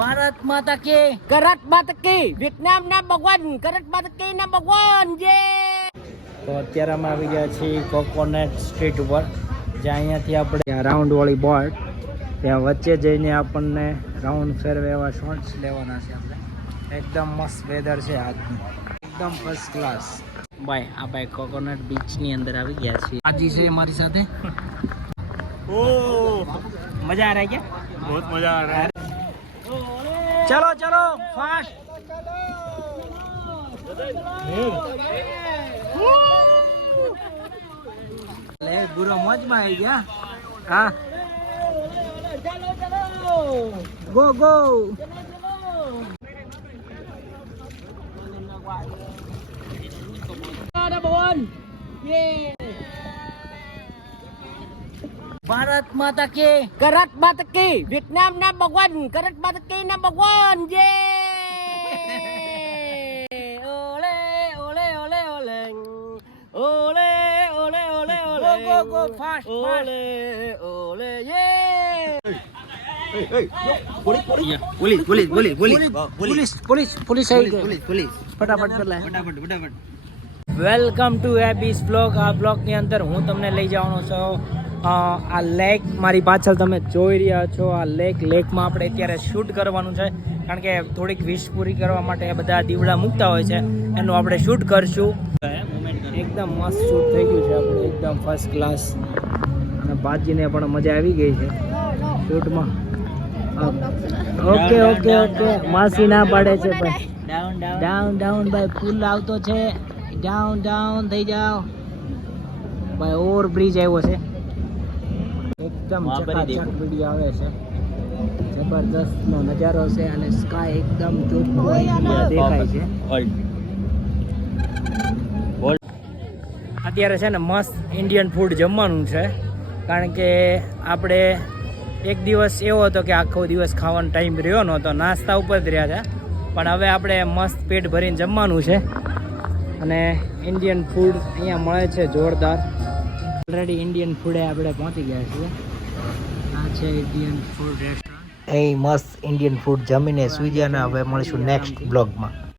ભારત માતા કે કરત માતા કે વિયેતનામ ના ભગવાન કરત માતા કે ના ભગવાન જે તો અત્યારે અમે આવી ગયા છીએ કોકોનટ સ્ટ્રીટ ઉપર જ્યાં અહીંયાથી આપણે રાઉન્ડ વાળી બોટ ત્યાં વચ્ચે જઈને આપણને રાઉન્ડ ફેરવે એવા શોર્ટ્સ લેવાના છે આપણે એકદમ મસ્ત વેધર છે આજનું એકદમ ફર્સ્ટ ક્લાસ બાય આ ભાઈ કોકોનટ બીચ ની અંદર આવી ગયા છીએ આજી છે અમારી સાથે ઓ મજા આ રહી क्या बहुत मजा आ रहा है चलो चलो फास्ट ले बुरा मौज में आई गया हाँ चलो चलो गो गो ભારત માતા કે કરત માતા કે વિયેતનામ ના ભગવાન કરત માતા કે ના ભગવાન જે ઓલે ઓલે ઓલે ઓલે ઓલે ઓલે ઓલે ઓલે ગો ગો ફાસ્ટ ઓલે ઓલે યે police police police police police police police police police फटाफट कर લે फटाफट फटाफट વેલકમ ટુ એબીસ બ્લોગ આ બ્લોગ ની અંદર હું તમને લઈ જવાનો છું આ લેક મારી પાછળ તમે જોઈ રહ્યા છો આ લેકમાં આપણે અત્યારે શૂટ કરવાનું છે કારણ કે થોડીક વિશ પૂરી કરવા માટે બધા દીવડા મૂકતા હોય છે એનું આપણે શૂટ કરશું એકદમ મસ્ત શૂટ થઈ ગયું છે આપણે એકદમ ફર્સ્ટ ક્લાસ અને બાજીને પણ મજા આવી ગઈ છે શૂટમાં ઓકે ઓકે ઓકે માસી ના પાડે છે ભાઈ ડાઉન ડાઉન ભાઈ પુલ આવતો છે ડાઉન ડાઉન થઈ જાઓ ભાઈ ઓવર બ્રિજ આવ્યો છે એકદમ ચકાચક વિડીયો આવે છે જબરદસ્ત નો નજારો છે અને સ્કાય એકદમ ચોખ્ખું દેખાય છે અત્યારે છે ને મસ્ત ઇન્ડિયન ફૂડ જમવાનું છે કારણ કે આપણે એક દિવસ એવો હતો કે આખો દિવસ ખાવાનો ટાઈમ રહ્યો નહોતો નાસ્તા ઉપર જ રહ્યા હતા પણ હવે આપણે મસ્ત પેટ ભરીને જમવાનું છે અને ઇન્ડિયન ફૂડ અહીંયા મળે છે જોરદાર ઓલરેડી ઇન્ડિયન ફૂડે આપણે પહોંચી ગયા છીએ આ છે ઇન્ડિયન ફૂડ રેસ્ટોરન્ટ એ મસ્ત ઇન્ડિયન ફૂડ જમીને સુઈ ગયા ને હવે મળીશું નેક્સ્ટ બ્લોગમાં